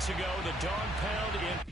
minutes ago, the dog pound in.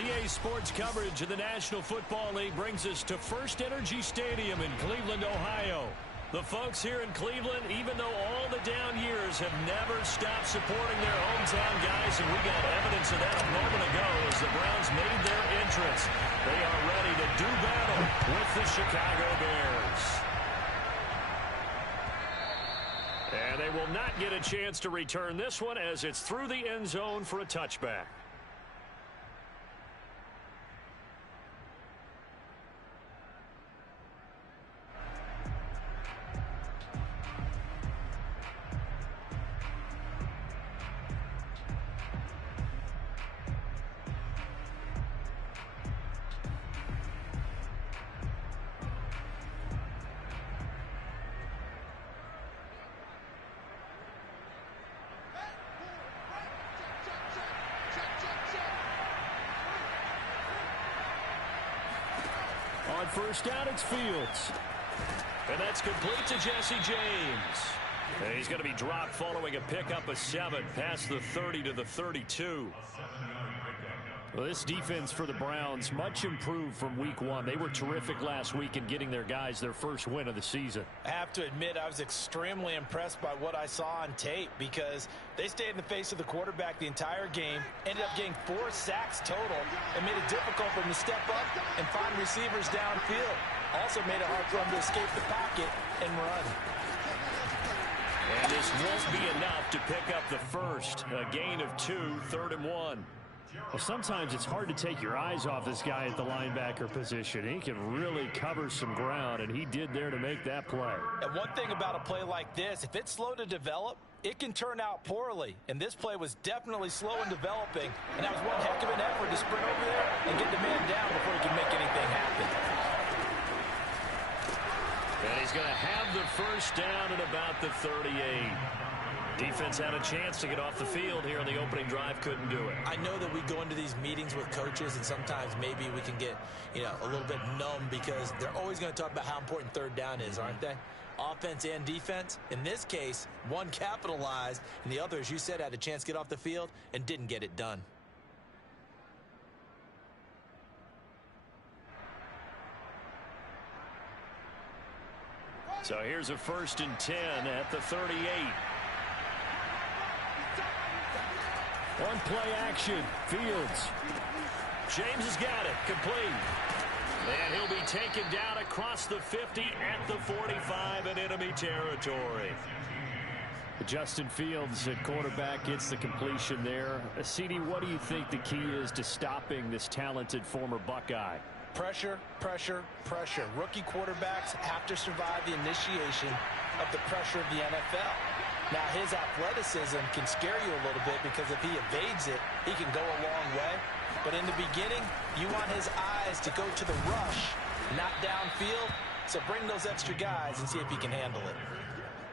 EA Sports coverage of the National Football League brings us to First Energy Stadium in Cleveland, Ohio. The folks here in Cleveland, even though all the down years, have never stopped supporting their hometown guys, and we got evidence of that a moment ago as the Browns made their entrance. They are ready to do battle with the Chicago Bears. And they will not get a chance to return this one as it's through the end zone for a touchback. On first down, it's Fields. And that's complete to Jesse James. And he's going to be dropped following a pickup of 7 past the 30 to the 32. Well, this defense for the Browns, much improved from week 1. They were terrific last week in getting their guys their first win of the season. I have to admit, I was extremely impressed by what I saw on tape because they stayed in the face of the quarterback the entire game, ended up getting 4 sacks total, and made it difficult for him to step up and find receivers downfield. Also made it hard for him to escape the pocket and run. And this won't be enough to pick up the first. A gain of 2, 3rd and 1. Well, sometimes it's hard to take your eyes off this guy at the linebacker position. He can really cover some ground, and he did there to make that play. And one thing about a play like this, if it's slow to develop, it can turn out poorly. And this play was definitely slow in developing, and that was one heck of an effort to sprint over there and get the man down before he can make anything happen. And he's going to have the first down at about the 38. Defense had a chance to get off the field here on the opening drive, couldn't do it. I know that we go into these meetings with coaches, and sometimes maybe we can get, a little bit numb because they're always going to talk about how important third down is, aren't they? Offense and defense. In this case, one capitalized, and the other, as you said, had a chance to get off the field and didn't get it done. So here's a 1st and 10 at the 38. On play action, Fields. James has got it, complete. And he'll be taken down across the 50 at the 45 in enemy territory. Justin Fields at quarterback gets the completion there. CD, what do you think the key is to stopping this talented former Buckeye? Pressure, pressure, pressure. Rookie quarterbacks have to survive the initiation of the pressure of the NFL. Now, his athleticism can scare you a little bit because if he evades it, he can go a long way. But in the beginning, you want his eyes to go to the rush, not downfield. So bring those extra guys and see if he can handle it.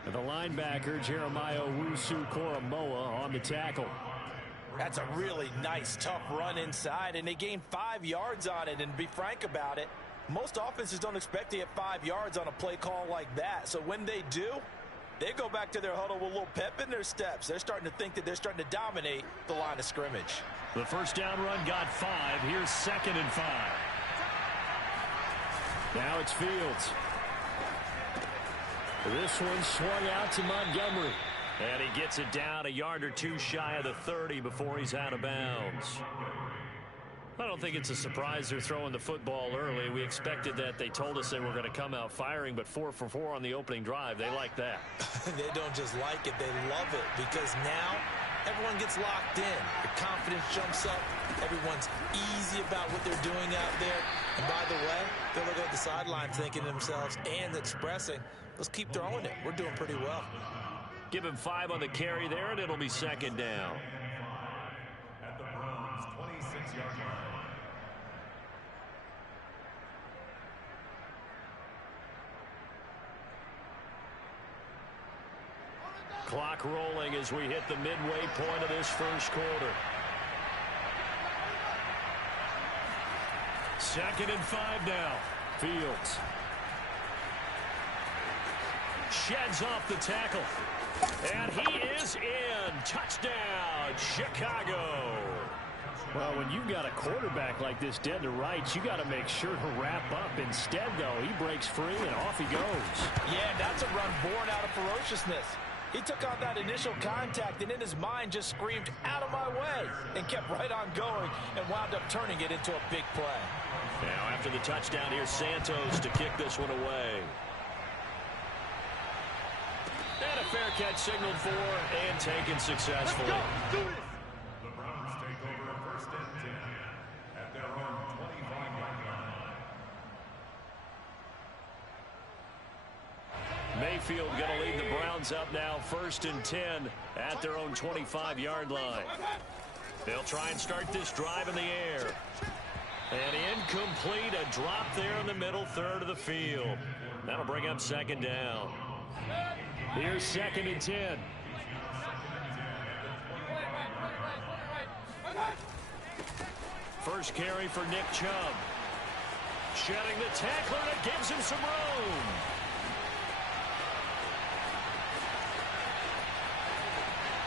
And the linebacker, Jeremiah Owusu-Koramoah, on the tackle. That's a really nice, tough run inside, and they gained 5 yards on it. And to be frank about it, most offenses don't expect to get 5 yards on a play call like that. So when they do, they go back to their huddle with a little pep in their steps. They're starting to think that they're starting to dominate the line of scrimmage. The first down run got 5. Here's 2nd and 5. Now it's Fields. This one swung out to Montgomery. And he gets it down a yard or 2 shy of the 30 before he's out of bounds. I don't think it's a surprise they're throwing the football early. We expected that. They told us they were going to come out firing, but 4 for 4 on the opening drive. They like that. They don't just like it, they love it, because now everyone gets locked in. The confidence jumps up. Everyone's easy about what they're doing out there. And by the way, they're looking at the sideline thinking to themselves and expressing, let's keep throwing it. We're doing pretty well. Give him 5 on the carry there, and it'll be 2nd down. At the Browns' 26-yard line. Clock rolling as we hit the midway point of this first quarter. 2nd and 5 now. Fields. Sheds off the tackle. And he is in. Touchdown, Chicago. Well, when you've got a quarterback like this dead to rights, you got to make sure to wrap up. Instead, though, he breaks free and off he goes. Yeah, that's a run born out of ferociousness. He took on that initial contact and in his mind just screamed, "Out of my way," and kept right on going and wound up turning it into a big play. Now after the touchdown, here's Santos to kick this one away. And a fair catch signaled for and taken successfully. The Browns take over first and 10 at their own 25-yard line. Mayfield going to lead the Browns up now, first and 10 at their own 25-yard line. They'll try and start this drive in the air. And incomplete, a drop there in the middle third of the field. That'll bring up second down. Here's second and 10. First carry for Nick Chubb. Shedding the tackler, and it gives him some room.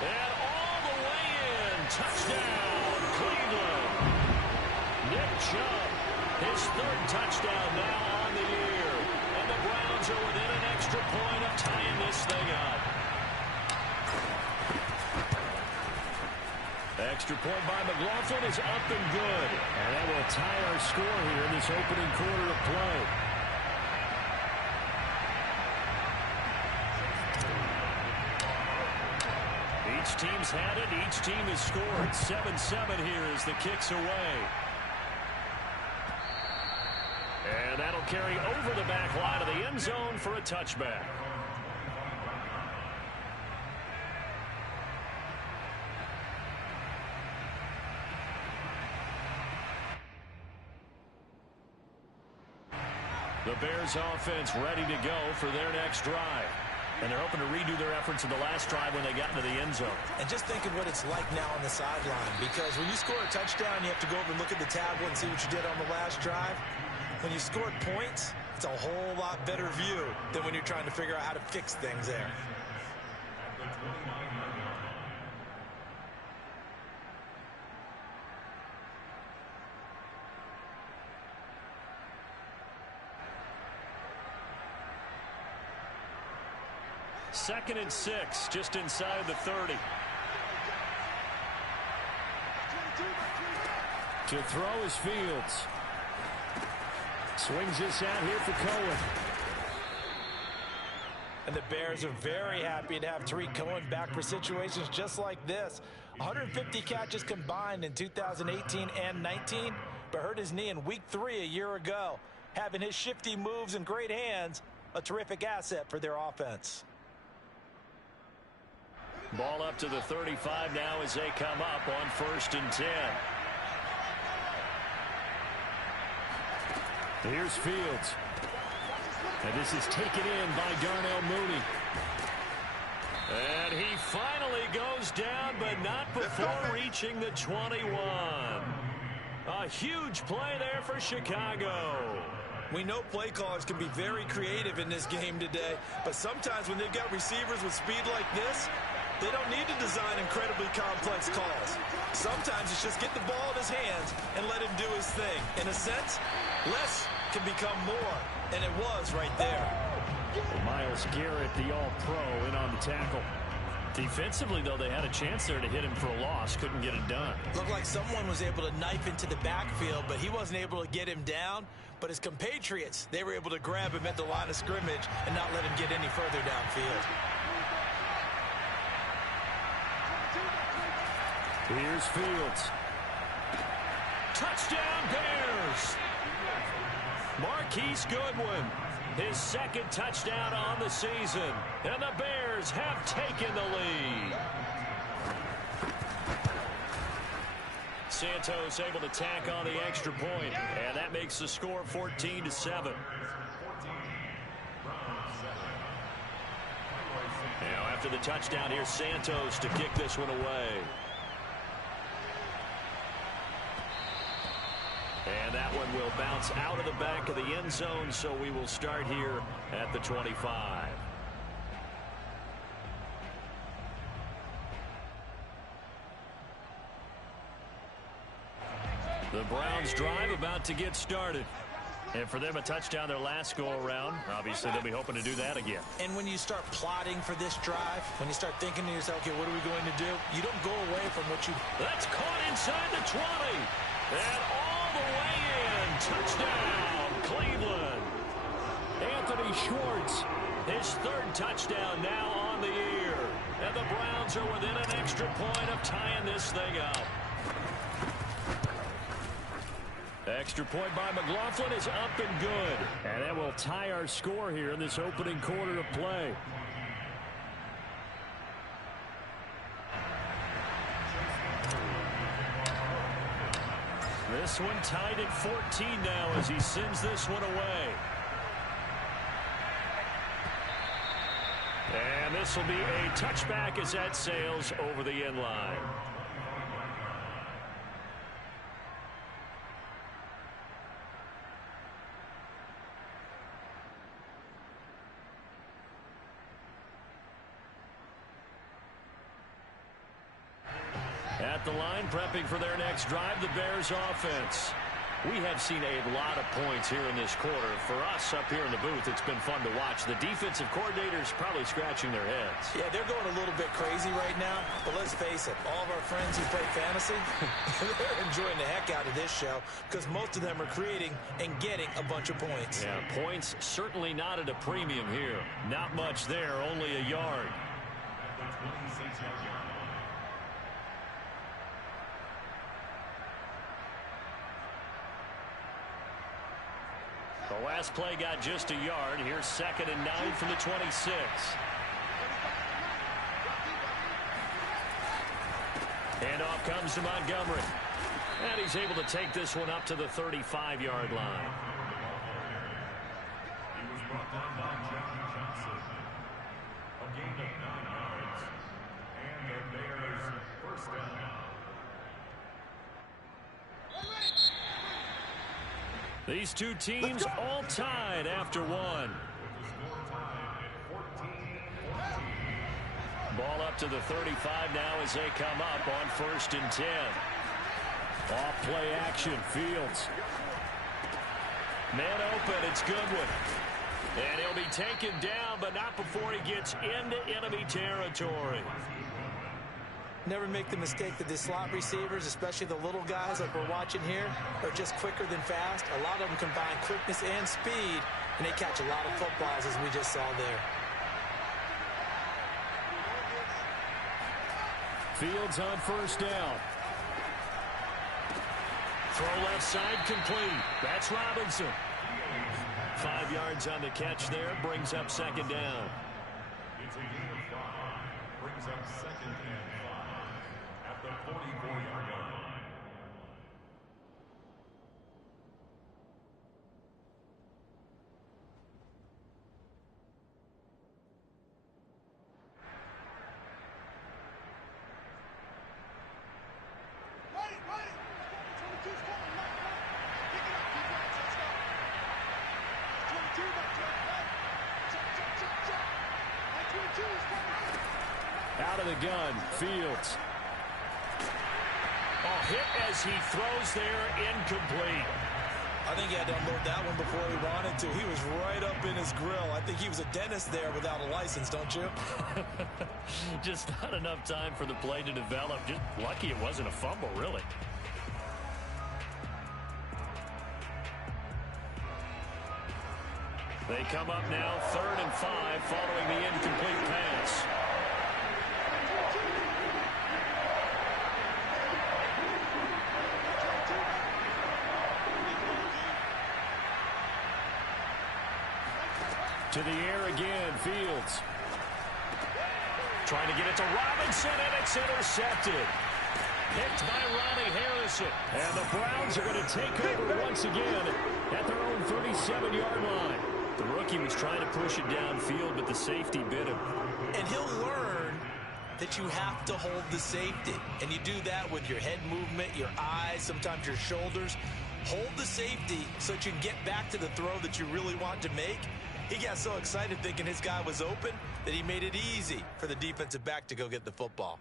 And all the way in. Touchdown, Cleveland. Nick Chubb, his third touchdown now on the year. And the Browns are within an extra point of tying this thing up. Extra point by McLaughlin is up and good. And that will tie our score here in this opening quarter of play. Each team's had it. Each team has scored. 7-7 here as the kick's away. And that'll carry over the back line of the end zone for a touchback. The Bears offense ready to go for their next drive. And they're hoping to redo their efforts in the last drive when they got into the end zone. And just think of what it's like now on the sideline, because when you score a touchdown, you have to go over and look at the tablet and see what you did on the last drive. When you scored points, it's a whole lot better view than when you're trying to figure out how to fix things there. Second and 6, just inside the 30. To throw is Fields. Swings this out here for Cohen. And the Bears are very happy to have Tariq Cohen back for situations just like this. 150 catches combined in 2018 and 19, but hurt his knee in week 3 a year ago. Having his shifty moves and great hands, a terrific asset for their offense. Ball up to the 35 now as they come up on first and 10. Here's Fields. And this is taken in by Darnell Mooney. And he finally goes down, but not before reaching the 21. A huge play there for Chicago. We know play callers can be very creative in this game today, but sometimes when they've got receivers with speed like this, they don't need to design incredibly complex calls. Sometimes it's just get the ball in his hands and let him do his thing. In a sense, less can become more, and it was right there. Myles Garrett, the all-pro, in on the tackle. Defensively, though, they had a chance there to hit him for a loss. Couldn't get it done. Looked like someone was able to knife into the backfield, but he wasn't able to get him down. But his compatriots, they were able to grab him at the line of scrimmage and not let him get any further downfield. Here's Fields. Touchdown, Bears! Marquise Goodwin, his second touchdown on the season. And the Bears have taken the lead. Santos able to tack on the extra point, and that makes the score 14-7. Now after the touchdown, here's Santos to kick this one away. And that one will bounce out of the back of the end zone, so we will start here at the 25. The Browns drive about to get started. And for them, a touchdown their last go-around. Obviously, they'll be hoping to do that again. And when you start plotting for this drive, when you start thinking to yourself, okay, what are we going to do? You don't go away from what you... That's caught inside the 20. And all the way in. Touchdown, Cleveland. Anthony Schwartz, his third touchdown now on the year. And the Browns are within an extra point of tying this thing up. Extra point by McLaughlin is up and good. And that will tie our score here in this opening quarter of play. This one tied at 14 now as he sends this one away. And this will be a touchback as that sails over the end line. At the line, prepping for their next drive, the Bears offense. We have seen a lot of points here in this quarter. For us up here in the booth, it's been fun to watch. The defensive coordinators probably scratching their heads. Yeah, they're going a little bit crazy right now. But let's face it, all of our friends who play fantasy, they're enjoying the heck out of this show because most of them are creating and getting a bunch of points. Yeah, points certainly not at a premium here. Not much there, only a yard. The last play got just a yard. Here's 2nd and 9 from the 26. And off comes to Montgomery. And he's able to take this one up to the 35-yard line. He was brought down by Johnny Johnson. A gain of 9 yards. And the Bears first down. These two teams all tied after one. Ball up to the 35 now as they come up on 1st and 10. Off play action, Fields. Man open, it's Goodwin. And he'll be taken down, but not before he gets into enemy territory. Never make the mistake that the slot receivers, especially the little guys like we're watching here, are just quicker than fast. A lot of them combine quickness and speed, and they catch a lot of footballs, as we just saw there. Fields on 1st down. Throw left side complete. That's Robinson. 5 yards on the catch there. Brings up 2nd down. It's a gain of 5. Brings up 2nd and 5 at the 44-yard line. Out of the gun, Fields. Oh, hit as he throws there, incomplete. I think he had to unload that one before he wanted to. He was right up in his grill. I think he was a dentist there without a license, don't you? Just not enough time for the play to develop. Just lucky it wasn't a fumble, really. They come up now, 3rd and 5, following the incomplete pass. To the air again, Fields. Trying to get it to Robinson, and it's intercepted. Picked by Ronnie Harrison. And the Browns are going to take over once again at their own 37-yard line. The rookie was trying to push it downfield, but the safety bit him. And he'll learn that you have to hold the safety. And you do that with your head movement, your eyes, sometimes your shoulders. Hold the safety so that you can get back to the throw that you really want to make. He got so excited thinking his guy was open that he made it easy for the defensive back to go get the football.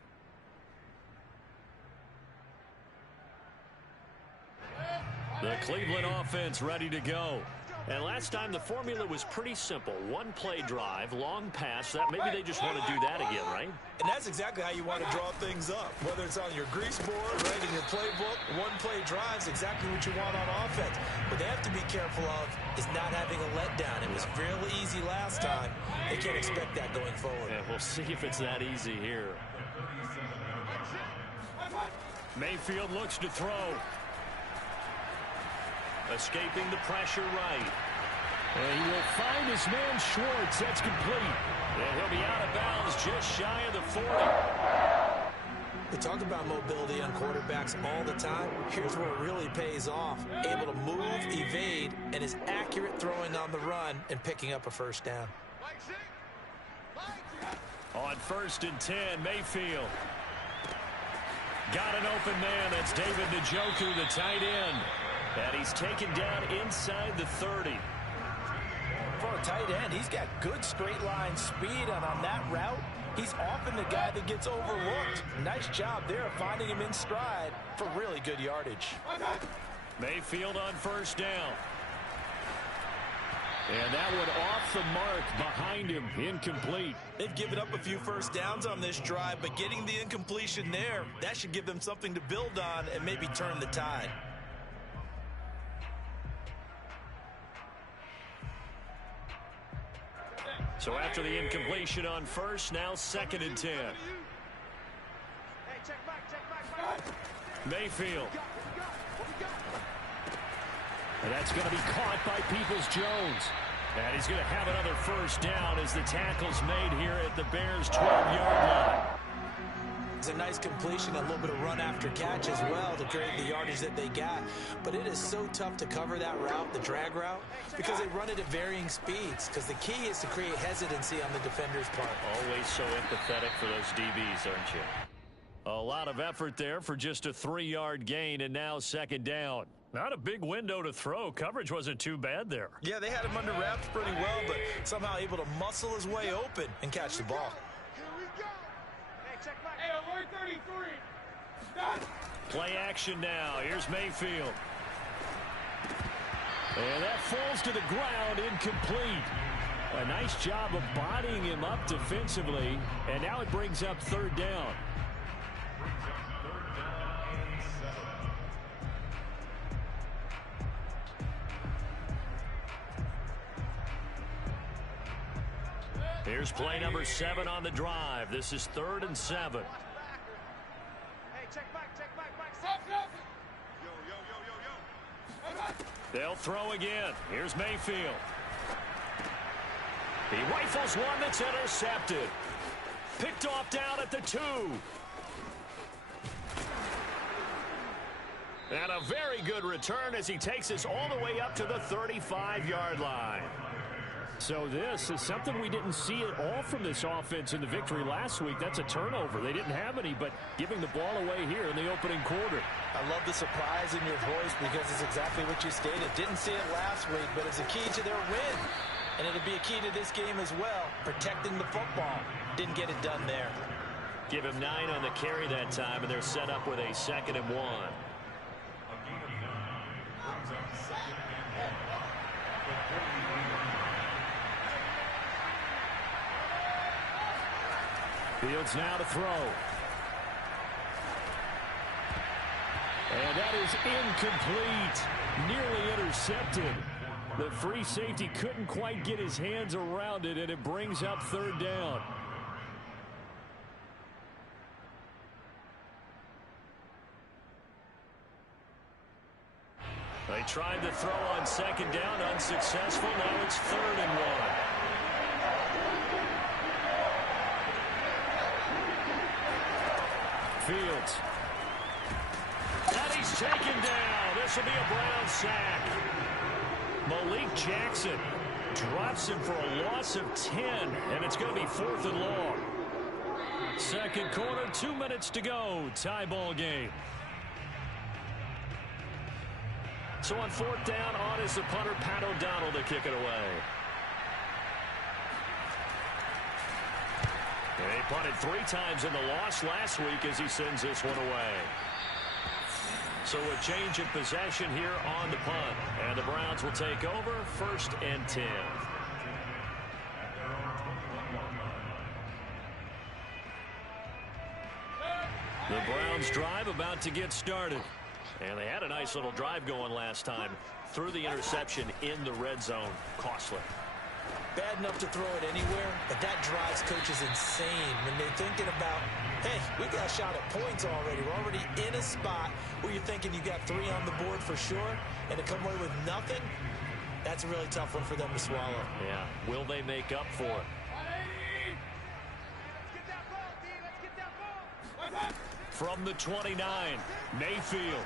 The Cleveland offense ready to go. And last time the formula was pretty simple. One play drive, long pass. That maybe they just want to do that again, right? And that's exactly how you want to draw things up. Whether it's on your grease board, right, in your playbook, one play drive is exactly what you want on offense. What they have to be careful of is not having a letdown. It was fairly easy last time. They can't expect that going forward. Yeah, we'll see if it's that easy here. Mayfield looks to throw. Escaping the pressure right. And he will find his man Schwartz. That's complete. And he'll be out of bounds just shy of the 40. We talk about mobility on quarterbacks all the time. Here's where it really pays off. Able to move, evade, and is accurate throwing on the run and picking up a first down. On 1st and 10, Mayfield. Got an open man. That's David Njoku, the tight end. And he's taken down inside the 30. For a tight end, he's got good straight line speed, and on that route, he's often the guy that gets overlooked. Nice job there of finding him in stride for really good yardage. Mayfield on 1st down. And that one off the mark behind him, incomplete. They've given up a few first downs on this drive, but getting the incompletion there, that should give them something to build on and maybe turn the tide. So after the incompletion on 1st, now 2nd and 10. Mayfield. And that's going to be caught by Peoples-Jones. And he's going to have another first down as the tackle's made here at the Bears' 12-yard line. It's a nice completion, a little bit of run after catch as well to create the yardage that they got. But it is so tough to cover that route, the drag route, because they run it at varying speeds. Because the key is to create hesitancy on the defender's part. Always so empathetic for those DBs, aren't you? A lot of effort there for just a 3-yard gain, and now 2nd down. Not a big window to throw. Coverage wasn't too bad there. Yeah, they had him under wraps pretty well, but somehow able to muscle his way open and catch the ball. Play action now. Here's Mayfield. And that falls to the ground, incomplete. A nice job of bodying him up defensively, and now it brings up 3rd down. Here's play number 7 on the drive. This is 3rd and 7. They'll throw again. Here's Mayfield. He rifles one that's intercepted. Picked off down at the 2. And a very good return as he takes us all the way up to the 35-yard line. So this is something we didn't see at all from this offense in the victory last week. That's a turnover. They didn't have any, but giving the ball away here in the opening quarter. I love the surprise in your voice because it's exactly what you stated. Didn't see it last week, but it's a key to their win. And it'll be a key to this game as well, protecting the football. Didn't get it done there. Give him 9 on the carry that time, and they're set up with a 2nd and 1. Fields now to throw. And that is incomplete. Nearly intercepted. The free safety couldn't quite get his hands around it, and it brings up 3rd down. They tried to throw on 2nd down, unsuccessful. Now it's 3rd and 1. Fields. And he's taken down. This will be a Brown sack. Malik Jackson drops him for a loss of 10, and it's going to be 4th and long. 2nd quarter, 2 minutes to go. Tie ball game. So on 4th down, on is the punter, Pat O'Donnell, to kick it away. And he punted 3 times in the loss last week as he sends this one away. So a change of possession here on the punt. And the Browns will take over 1st and 10. The Browns drive about to get started. And they had a nice little drive going last time. Threw the interception in the red zone. Costly. Bad enough to throw it anywhere, but that drives coaches insane when they're thinking about, hey, we got a shot at points already. We're already in a spot where you're thinking you got 3 on the board for sure, and to come away with nothing, that's a really tough one for them to swallow. Yeah, will they make up for it? From the 29, Mayfield.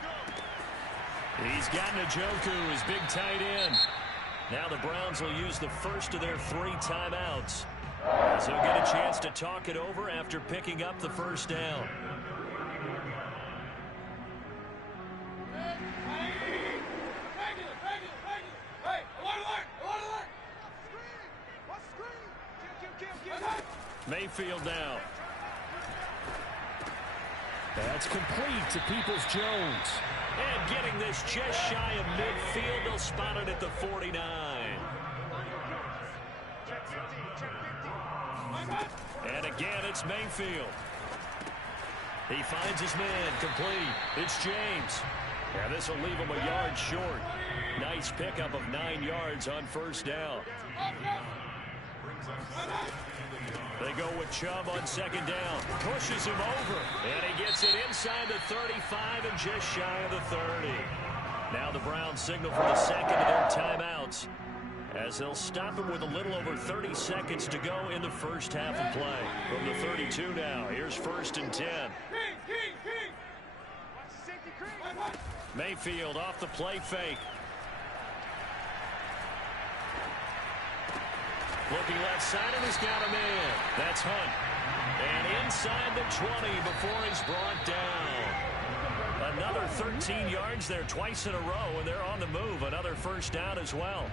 He's got Njoku, his big tight end. Now the Browns will use the first of their 3 timeouts. So he'll get a chance to talk it over after picking up the first down. Mayfield now. That's complete to Peoples-Jones. And getting this just shy of midfield, they'll spot it at the 49. And again, it's Mayfield. He finds his man, complete. It's James. And this will leave him a yard short. Nice pickup of 9 yards on first down. They go with Chubb on second down. Pushes him over. And he gets it inside the 35 and just shy of the 30. Now the Browns signal for the second of their timeouts, as they'll stop him with a little over 30 seconds to go in the first half of play. From the 32 now, here's 1st and 10. Mayfield off the play fake. Looking left side, and he's got a man. That's Hunt. And inside the 20 before he's brought down. Another 13 yards there twice in a row, and they're on the move. Another first down as well.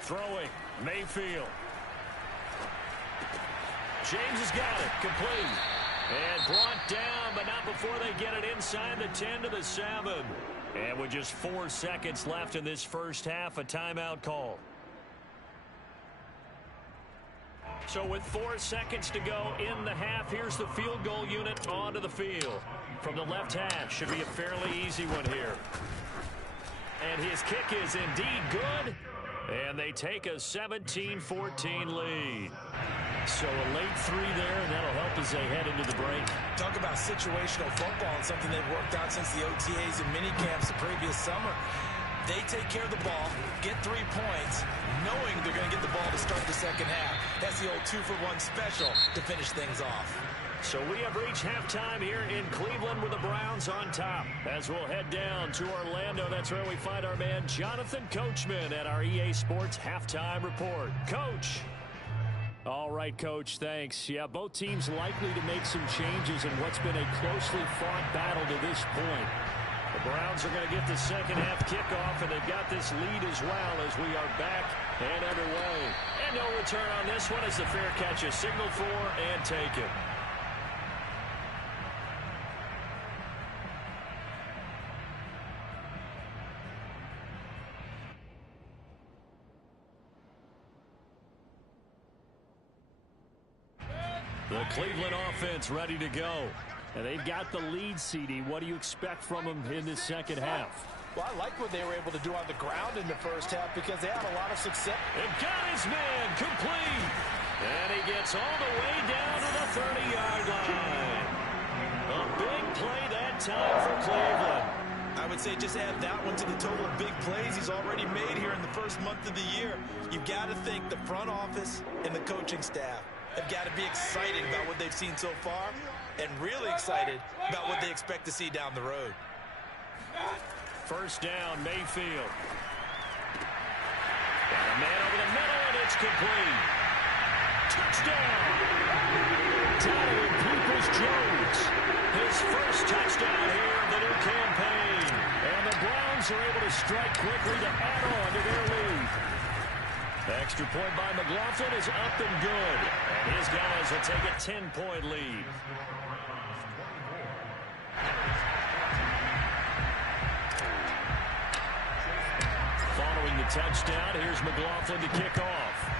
Throwing, Mayfield. James has got it, complete. And brought down, but not before they get it inside the 10 to the 7. And with just 4 seconds left in this first half, a timeout call. So with 4 seconds to go in the half, here's the field goal unit onto the field. From the left hash, should be a fairly easy one here. And his kick is indeed good. And they take a 17-14 lead. So a late 3 there, and that'll help as they head into the break. Talk about situational football and something they've worked out since the OTAs and mini camps the previous summer. They take care of the ball, get 3 points, knowing they're going to get the ball to start the second half. That's the old 2-for-1 special to finish things off. So we have reached halftime here in Cleveland with the Browns on top. As we'll head down to Orlando, that's where we find our man Jonathan Coachman at our EA Sports Halftime Report. Coach. All right, Coach, thanks. Yeah, both teams likely to make some changes in what's been a closely fought battle to this point. The Browns are going to get the second half kickoff, and they've got this lead as well as we are back and underway. And no return on this one as the fair catch is signaled for and taken. The Cleveland offense ready to go. And they've got the lead, CD. What do you expect from them in this second half? Well, I like what they were able to do on the ground in the first half because they had a lot of success. And got his man complete. And he gets all the way down to the 30-yard line. A big play that time for Cleveland. I would say just add that one to the total of big plays he's already made here in the first month of the year. You've got to think the front office and the coaching staff have got to be excited about what they've seen so far and really excited about what they expect to see down the road. First down, Mayfield. Got a man over the middle, and it's complete. Touchdown! Donovan Peoples-Jones. His first touchdown here of the new campaign. And the Browns are able to strike quickly to add on to their lead. The extra point by McLaughlin is up and good. And his guys will take a 10-point lead. Following the touchdown, here's McLaughlin to kick off.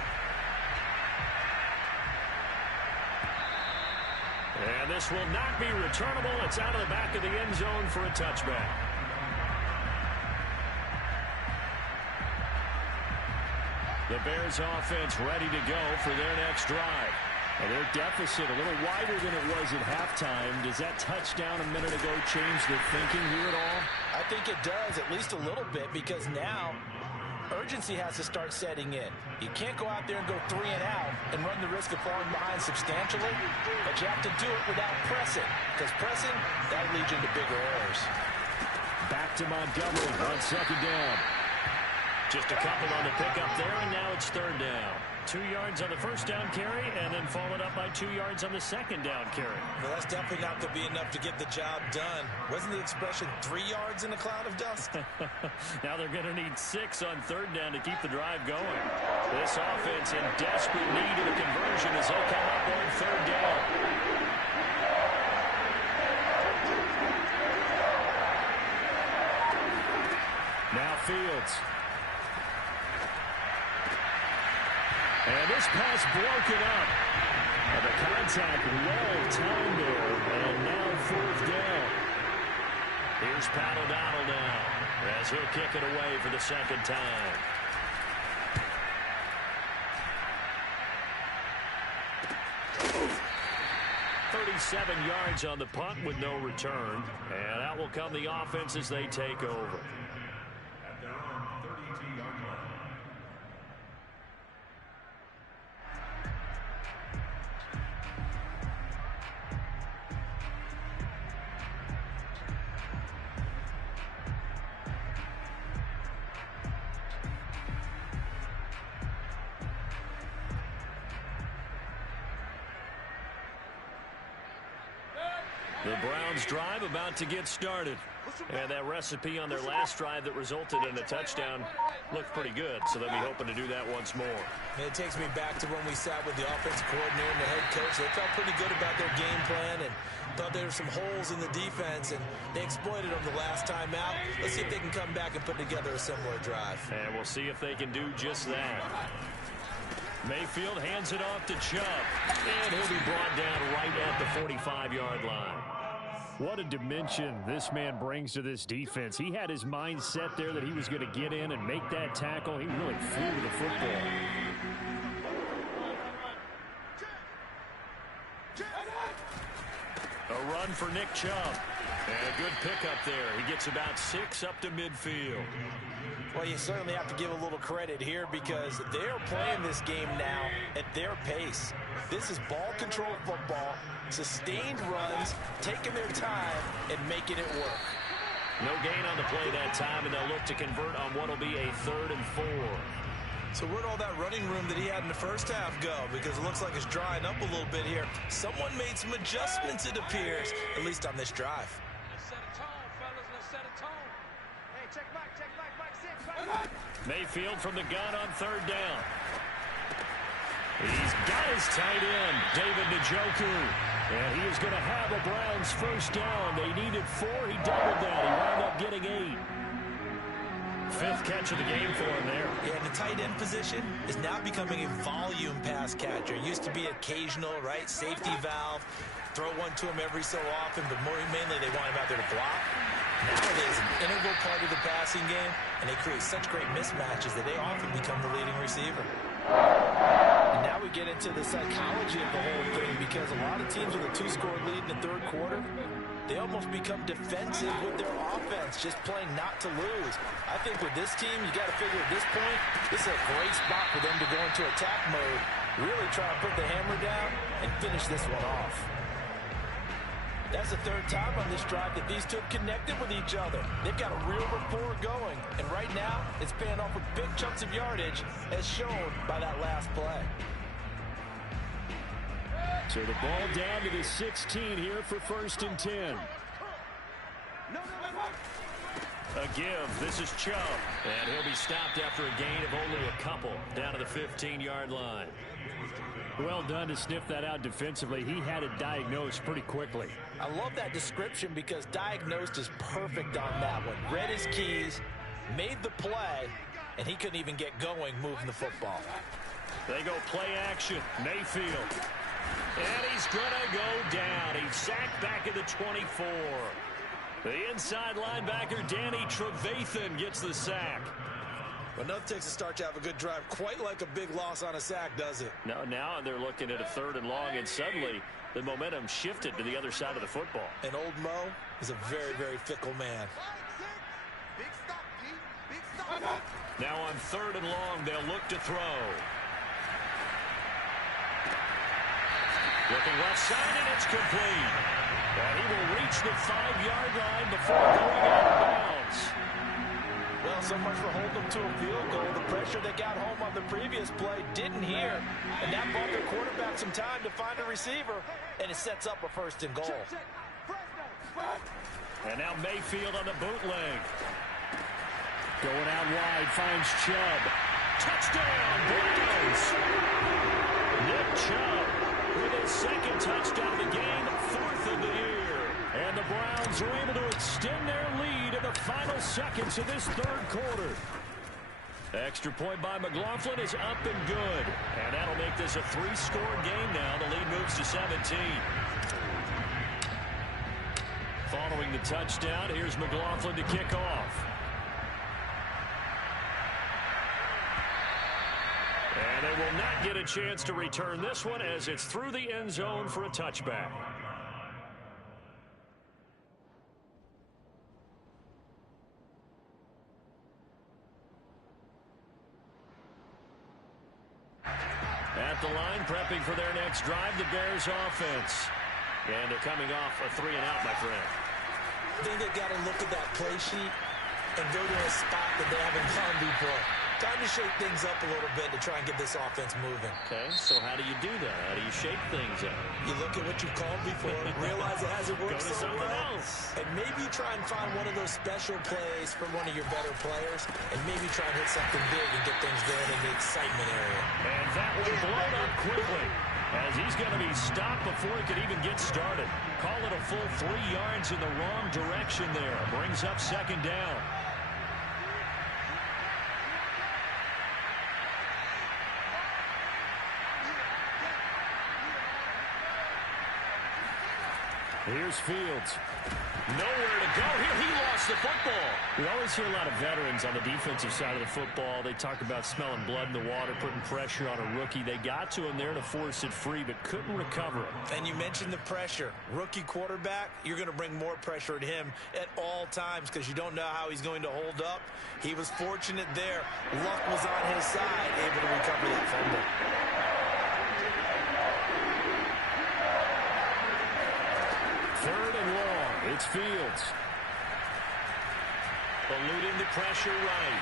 And this will not be returnable. It's out of the back of the end zone for a touchback. The Bears offense ready to go for their next drive. And their deficit a little wider than it was at halftime. Does that touchdown a minute ago change the thinking here at all? I think it does, at least a little bit, because now urgency has to start setting in. You can't go out there and go 3 and out and run the risk of falling behind substantially, but you have to do it without pressing, because pressing, that leads you into bigger errors. Back to Montgomery on second down. Just a couple on the pickup there, and now it's third down. 2 yards on the first down carry, and then followed up by 2 yards on the second down carry. Well, that's definitely not going to be enough to get the job done. Wasn't the expression 3 yards in a cloud of dust? Now they're going to need 6 on third down to keep the drive going. This offense in desperate need of a conversion as they come up on third down. Now Fields. And this pass broken up. And the contact well timed there. And now fourth down. Here's Pat O'Donnell now as he'll kick it away for the second time. "37 yards on the punt with no return. And out will come the offense as they take over. At their own 32-yard line. The Browns drive about to get started. And that recipe on their last drive that resulted in a touchdown looked pretty good, so they'll be hoping to do that once more. And it takes me back to when we sat with the offensive coordinator and the head coach. They felt pretty good about their game plan and thought there were some holes in the defense, and they exploited them the last time out. Let's see if they can come back and put together a similar drive. And we'll see if they can do just that. Mayfield hands it off to Chubb, and he'll be brought down right at the 45-yard line. What a dimension this man brings to this defense. He had his mind set there that he was going to get in and make that tackle. He really flew to the football. A run for Nick Chubb. And a good pickup there. He gets about 6 up to midfield. Well, you certainly have to give a little credit here because they're playing this game now at their pace. This is ball control football, sustained runs, taking their time, and making it work. No gain on the play that time, and they'll look to convert on what will be a 3rd and 4. So where'd all that running room that he had in the first half go? Because it looks like it's drying up a little bit here. Someone made some adjustments, it appears, at least on this drive. Let's set a tone, fellas. Let's set a tone. Hey, check back, Mike 6. Mayfield from the gun on 3rd down. He's got his tight end, David Njoku. And he is going to have a Browns first down. They needed 4. He doubled that. He wound up getting 8. 5th catch of the game for him there. Yeah, and the tight end position is now becoming a volume pass catcher. It used to be occasional, right? Safety valve. Throw one to him every so often, but mainly they want him out there to block. Nowadays, an integral part of the passing game, and they create such great mismatches that they often become the leading receiver. And now we get into the psychology of the whole thing because a lot of teams with a 2-score lead in the 3rd quarter, they almost become defensive with their offense, just playing not to lose. I think with this team, you got to figure at this point, this is a great spot for them to go into attack mode, really try to put the hammer down and finish this one off. That's the 3rd time on this drive that these two have connected with each other. They've got a real rapport going, and right now, it's paying off with big chunks of yardage, as shown by that last play. So the ball down to the 16 here for 1st and 10. A give. This is Chubb. And he'll be stopped after a gain of only a couple down to the 15-yard line. Well done to sniff that out defensively. He had it diagnosed pretty quickly. I love that description because diagnosed is perfect on that one. Read his keys, made the play, and he couldn't even get going moving the football. They go play action. Mayfield. And he's going to go down. He's sacked back at the 24. The inside linebacker, Danny Trevathan, gets the sack. Well, nothing takes a start to have a good drive quite like a big loss on a sack, does it? No, now they're looking at a 3rd and long, and suddenly the momentum shifted to the other side of the football. And old Mo is a very, very fickle man. Big stop, G. Big stop. Now on 3rd and long, they'll look to throw. Looking left side, and it's complete. And he will reach the 5-yard line before going out of bounds. Well, so much for holding them to a field goal. The pressure they got home on the previous play didn't hear. And that bought their quarterback some time to find a receiver. And it sets up a 1st and goal. And now Mayfield on the bootleg. Going out wide, finds Chubb. Touchdown, Browns! Nick Chubb with his 2nd touchdown of the game, 4th of the year. And the Browns are able to extend their lead in the final seconds of this 3rd quarter. Extra point by McLaughlin is up and good. And that'll make this a 3-score game now. The lead moves to 17. Following the touchdown, here's McLaughlin to kick off. And they will not get a chance to return this one as it's through the end zone for a touchback. At the line, prepping for their next drive, the Bears offense. And they're coming off a 3-and-out, my friend. I think they've got to look at that play sheet and go to a spot that they haven't gone before. Time to shake things up a little bit to try and get this offense moving. Okay, so how do you do that? How do you shake things up? You look at what you called before, realize it hasn't worked Go to so something well, else. and maybe try and find one of those special plays from one of your better players, and maybe try and hit something big and get things going in the excitement area. And that one blown up quickly, as he's going to be stopped before he could even get started. Call it a full 3 yards in the wrong direction there. Brings up 2nd down. Here's Fields. Nowhere to go here. He lost the football. We always hear a lot of veterans on the defensive side of the football. They talk about smelling blood in the water, putting pressure on a rookie. They got to him there to force it free, but couldn't recover it. And you mentioned the pressure. Rookie quarterback, you're going to bring more pressure at him at all times because you don't know how he's going to hold up. He was fortunate there. Luck was on his side, able to recover that fumble. It's Fields. Eluding the pressure right.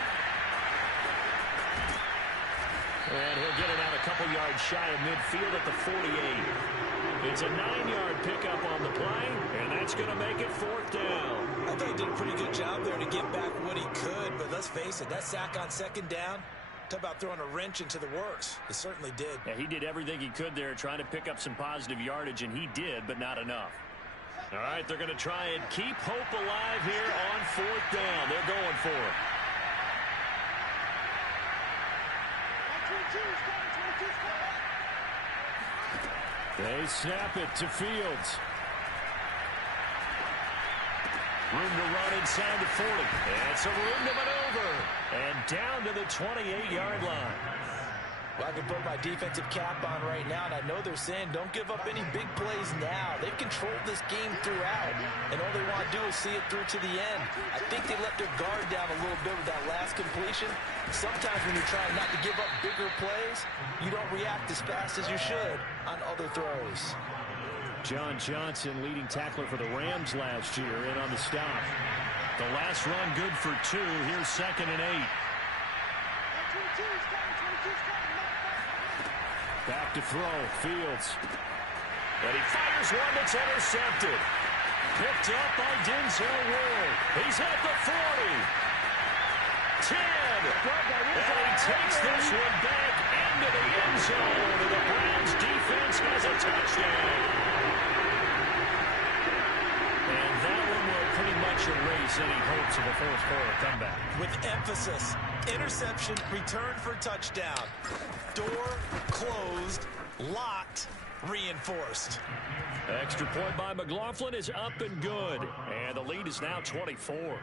And he'll get it out a couple yards shy of midfield at the 48. It's a 9-yard pickup on the play, and that's going to make it 4th down. I thought he did a pretty good job there to get back what he could, but let's face it, that sack on 2nd down, talk about throwing a wrench into the works. It certainly did. Yeah, he did everything he could there trying to pick up some positive yardage, and he did, but not enough. All right, they're going to try and keep hope alive here on 4th down. They're going for it. They snap it to Fields. Room to run inside the 40. And some room to maneuver. And down to the 28-yard line. Well, I can put my defensive cap on right now, and I know they're saying don't give up any big plays now. They've controlled this game throughout, and all they want to do is see it through to the end. I think they let their guard down a little bit with that last completion. Sometimes when you're trying not to give up bigger plays, you don't react as fast as you should on other throws. John Johnson, leading tackler for the Rams last year, in on the stop. The last run good for 2. Here's 2nd and 8. Back to throw, Fields. And he fires one that's intercepted. Picked up by Denzel Ward. He's at the 40. 10. And he takes this one back into the end zone. And the Browns defense has a touchdown. And that one will pretty much erase any hopes of a fourth quarter comeback. With emphasis, interception, return for touchdown. Door closed, locked, reinforced. Extra point by McLaughlin is up and good. And the lead is now 24.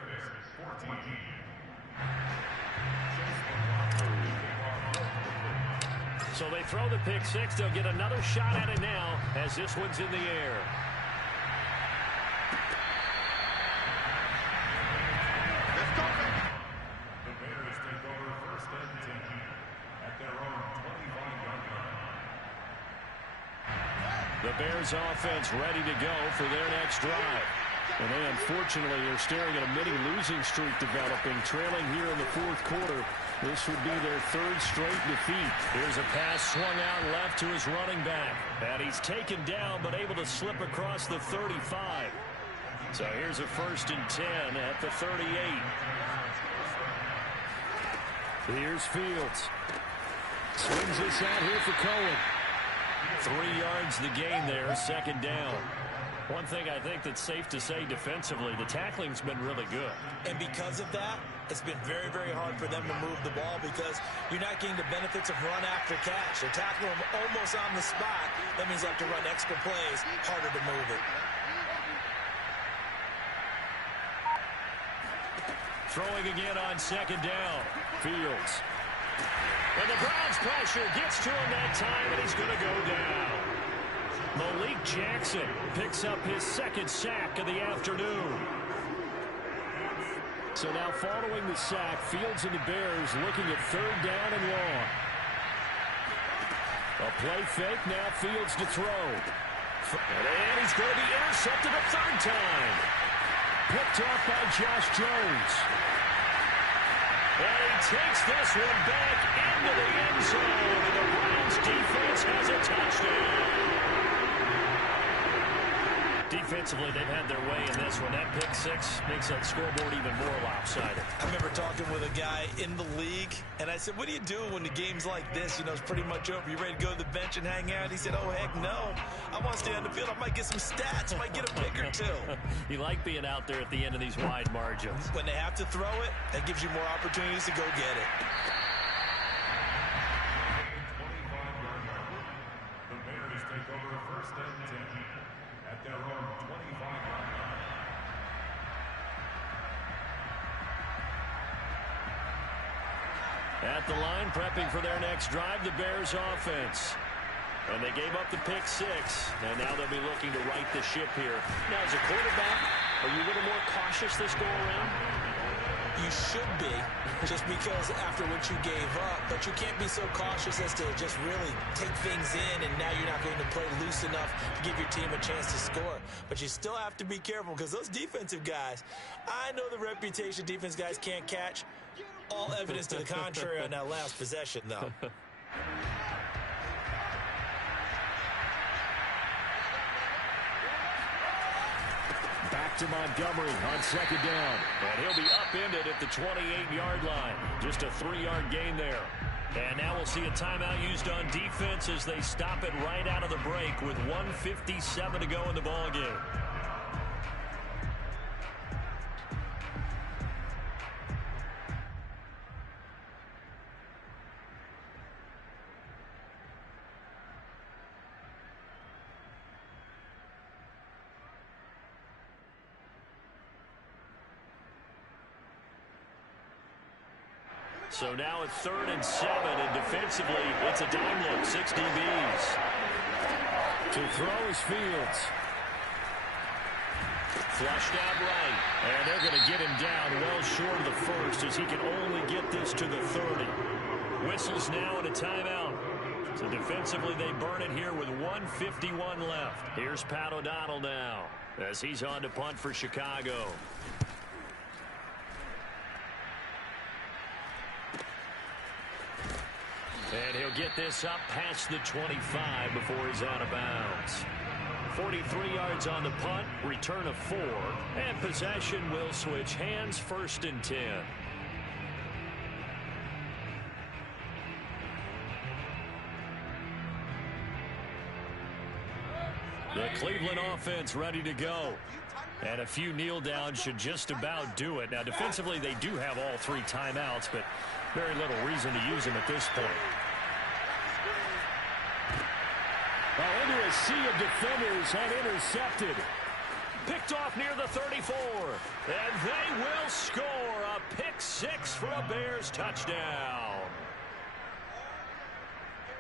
So they throw the pick six. They'll get another shot at it now as this one's in the air. The Bears take over first and 10 at their own 25-yard line. The Bears offense ready to go for their next drive. And they unfortunately are staring at a mini losing streak developing, trailing here in the fourth quarter. This would be their third straight defeat. Here's a pass swung out left to his running back. And he's taken down but able to slip across the 35. So here's a 1st and 10 at the 38. Here's Fields. Swings this out here for Cohen. 3 yards the gain there, second down. One thing I think that's safe to say defensively, the tackling's been really good. And because of that, it's been very, very hard for them to move the ball because you're not getting the benefits of run after catch. They're tackling them almost on the spot. That means they have to run extra plays, harder to move it. Throwing again on second down. Fields. And the Browns pressure gets to him that time, and he's going to go down. Malik Jackson picks up his second sack of the afternoon. So now following the sack, Fields and the Bears looking at third down and long. A play fake, now Fields to throw. And he's going to be intercepted a third time. Picked off by Josh Jones. And he takes this one back into the end zone. And the Browns defense has a touchdown. Defensively, they've had their way in this one. That pick six makes that scoreboard even more lopsided. I remember talking with a guy in the league, and I said, what do you do when the game's like this? You know, it's pretty much over. You ready to go to the bench and hang out? He said, oh, heck no. I want to stay on the field. I might get some stats. I might get a pick or two. You like being out there at the end of these wide margins. When they have to throw it, that gives you more opportunities to go get it. The Bears take over first and 10 at their own 25-yard line. At the line, prepping for their next drive, the Bears offense. And they gave up the pick six, and now they'll be looking to right the ship here. Now, as a quarterback, are you a little more cautious this go around? You should be, just because after what you gave up, but you can't be so cautious as to just really take things in, and now you're not going to play loose enough to give your team a chance to score. But you still have to be careful, because those defensive guys, I know the reputation defense guys can't catch. All evidence to the contrary on that last possession, though. Back to Montgomery on second down. And he'll be upended at the 28-yard line. Just a 3-yard gain there. And now we'll see a timeout used on defense as they stop it right out of the break with 1:57 to go in the ballgame. So now it's 3rd and 7, and defensively, it's a dime look, 6 DBs. To throw is Fields. Flushed out right, and they're going to get him down well short of the first as he can only get this to the 30. Whistles now and a timeout. So defensively, they burn it here with 1:51 left. Here's Pat O'Donnell now as he's on to punt for Chicago. And he'll get this up past the 25 before he's out of bounds. 43 yards on the punt, return of 4, and possession will switch hands, 1st and 10. The Cleveland offense ready to go. And a few kneel downs should just about do it. Now, defensively, they do have all 3 timeouts, but very little reason to use them at this point. Well, into a sea of defenders and intercepted. Picked off near the 34. And they will score a pick 6 for a Bears touchdown.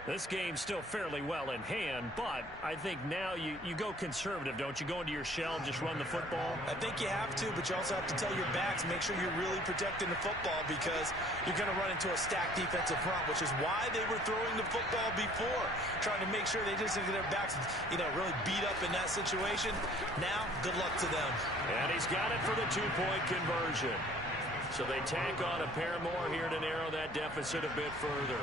This game's still fairly well in hand, but I think now you go conservative, don't you? Go into your shell and just run the football? I think you have to, but you also have to tell your backs, make sure you're really protecting the football because you're going to run into a stacked defensive front, which is why they were throwing the football before, trying to make sure they just get their backs, really beat up in that situation. Now, good luck to them. And he's got it for the 2-point conversion. So they tack on a pair more here to narrow that deficit a bit further.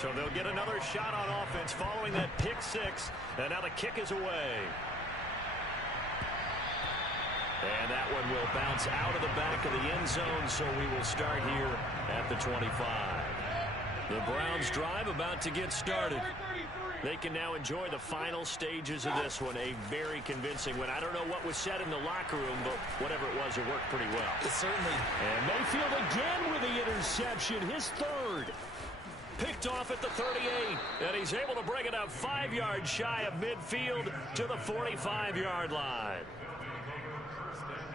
So they'll get another shot on offense following that pick 6. And now the kick is away. And that one will bounce out of the back of the end zone, so we will start here at the 25. The Browns drive about to get started. They can now enjoy the final stages of this one. A very convincing win. I don't know what was said in the locker room, but whatever it was, it worked pretty well. It certainly. And Mayfield again with the interception, his 3rd. Picked off at the 38, and he's able to bring it up 5 yards shy of midfield to the 45-yard line.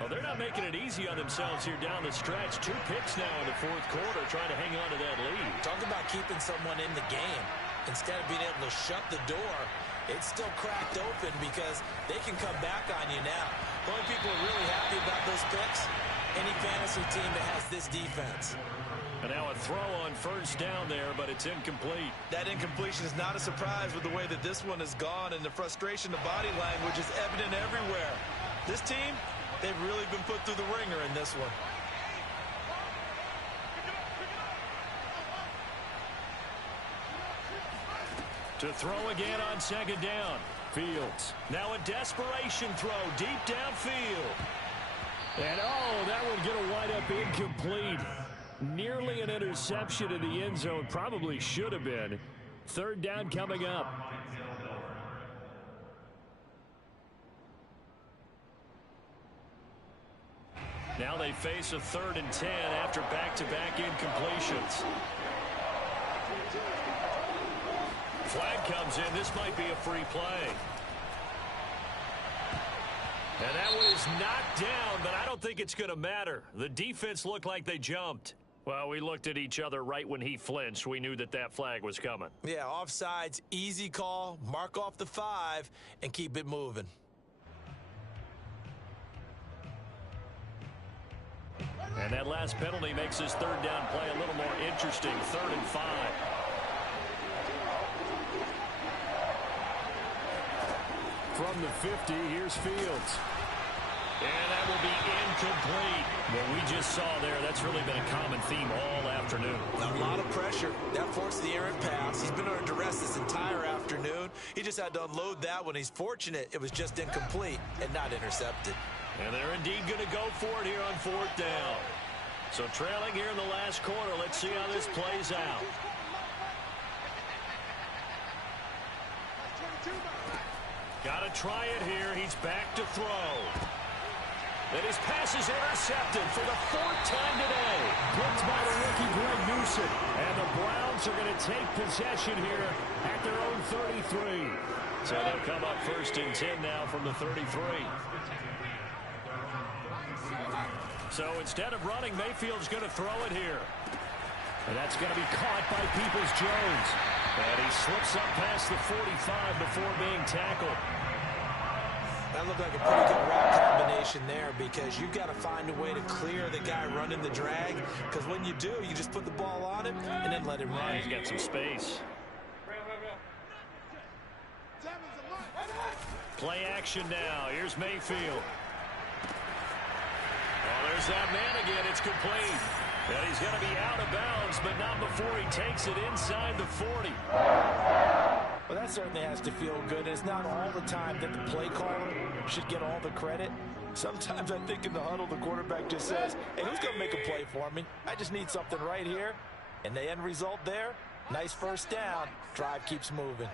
Well, they're not making it easy on themselves here down the stretch. 2 picks now in the 4th quarter, trying to hang on to that lead. Talk about keeping someone in the game. Instead of being able to shut the door, it's still cracked open because they can come back on you now. The only people who are really happy about those picks, any fantasy team that has this defense. And now a throw on 1st down there, but it's incomplete. That incompletion is not a surprise with the way that this one has gone, and the frustration, the body language is evident everywhere. This team, they've really been put through the ringer in this one. To throw again on 2nd down. Fields. Now a desperation throw deep downfield. And that would get a wide up incomplete. Nearly an interception in the end zone. Probably should have been. 3rd down coming up. Now they face a 3rd and 10 after back-to-back incompletions. Flag comes in. This might be a free play. And that one is knocked down, but I don't think it's going to matter. The defense looked like they jumped. Well, we looked at each other right when he flinched. We knew that flag was coming. Yeah, offsides, easy call, mark off the 5, and keep it moving. And that last penalty makes his 3rd down play a little more interesting. 3rd and 5. From the 50, here's Fields. And that will be incomplete. What we just saw there, that's really been a common theme all afternoon. A lot of pressure. That forced the errant pass. He's been under duress this entire afternoon. He just had to unload that one. He's fortunate it was just incomplete and not intercepted. And they're indeed going to go for it here on 4th down. So trailing here in the last quarter. Let's see how this plays out. Got to try it here. He's back to throw. And his pass is intercepted for the 4th time today. Blocked by the rookie Greg Newsome. And the Browns are going to take possession here at their own 33. So they'll come up 1st and 10 now from the 33. So instead of running, Mayfield's going to throw it here. And that's going to be caught by Peoples-Jones. And he slips up past the 45 before being tackled. That looked like a pretty good route combination there because you've got to find a way to clear the guy running the drag. Because when you do, you just put the ball on him and then let him run. He's got some space. Play action now. Here's Mayfield. Oh, there's that man again. It's complete. And he's going to be out of bounds, but not before he takes it inside the 40. Well, That certainly has to feel good. And it's not all the time that the play caller should get all the credit. Sometimes I think in the huddle, the quarterback just says, hey, who's going to make a play for me? I just need something right here. And the end result there, nice first down. Drive keeps moving.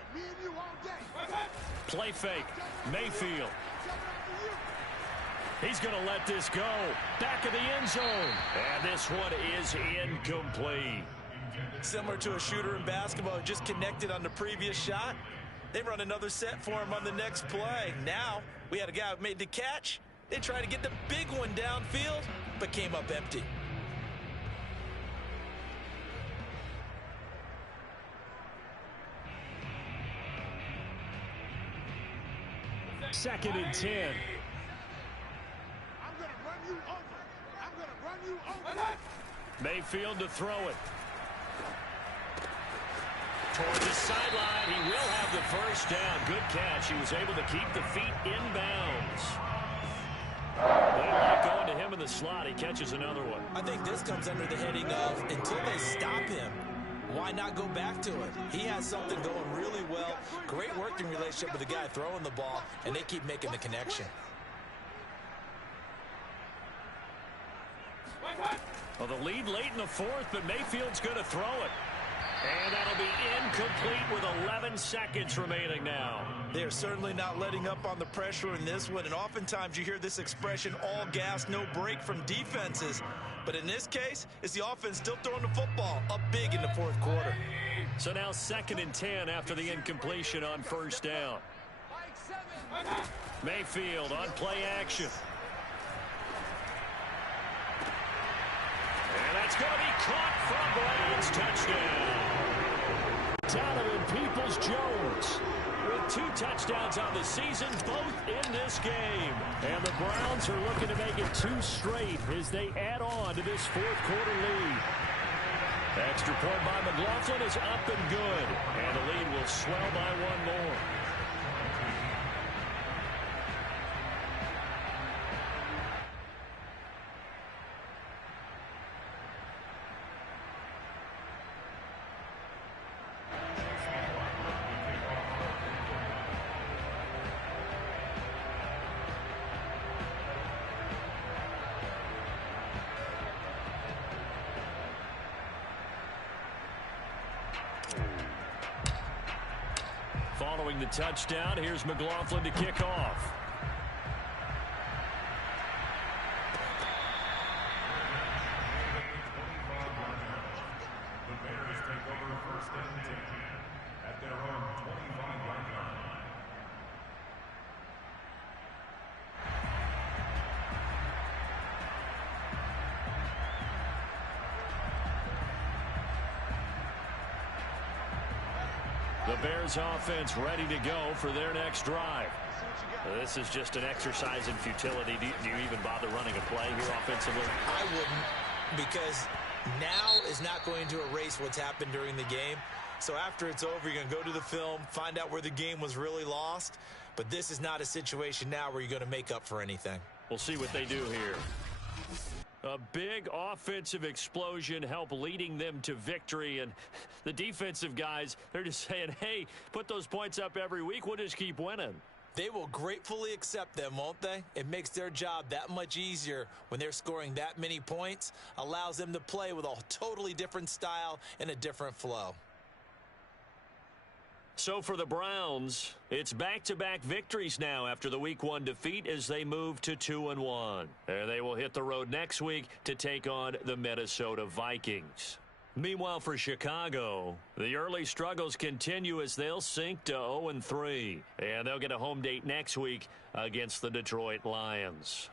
Play fake. Mayfield. He's going to let this go. Back of the end zone. And this one is incomplete. Similar to a shooter in basketball who just connected on the previous shot. They run another set for him on the next play. Now, we had a guy who made the catch. They tried to get the big one downfield, but came up empty. Second and 10. I'm going to run you over. I'm going to run you over. Mayfield to throw it. Towards the sideline, he will have the first down. Good catch. He was able to keep the feet inbounds. They like going to him in the slot. He catches another one. I think this comes under the heading of until they stop him, why not go back to it? He has something going really well. Great working relationship with the guy throwing the ball, and they keep making the connection. Well, the lead late in the fourth, but Mayfield's going to throw it. And that'll be incomplete with 11 seconds remaining now. They're certainly not letting up on the pressure in this one, and oftentimes you hear this expression, all gas, no break from defenses. But in this case, it's the offense still throwing the football up big in the fourth quarter. So now second and 10 after the incompletion on first down. Mayfield on play action. And that's going to be caught from Browns. Touchdown. Donovan Peoples-Jones with 2 touchdowns on the season, both in this game. And the Browns are looking to make it 2 straight as they add on to this fourth quarter lead. Extra point by McLaughlin is up and good. And the lead will swell by 1 more. Following the touchdown, here's McLaughlin to kick off. The Bears take over first and 10 at their own 25-yard line. The Bears offense ready to go for their next drive. This is just an exercise in futility. Do you even bother running a play here offensively? I wouldn't, because now is not going to erase what's happened during the game. So after it's over, you're going to go to the film, find out where the game was really lost. But this is not a situation now where you're going to make up for anything. We'll see what they do here. A big offensive explosion helped leading them to victory. And the defensive guys, they're just saying, hey, put those points up every week. We'll just keep winning. They will gratefully accept them, won't they? It makes their job that much easier when they're scoring that many points. Allows them to play with a totally different style and a different flow. So for the Browns, it's back-to-back victories now after the Week 1 defeat as they move to 2-1. And they will hit the road next week to take on the Minnesota Vikings. Meanwhile, for Chicago, the early struggles continue as they'll sink to 0-3. And they'll get a home date next week against the Detroit Lions.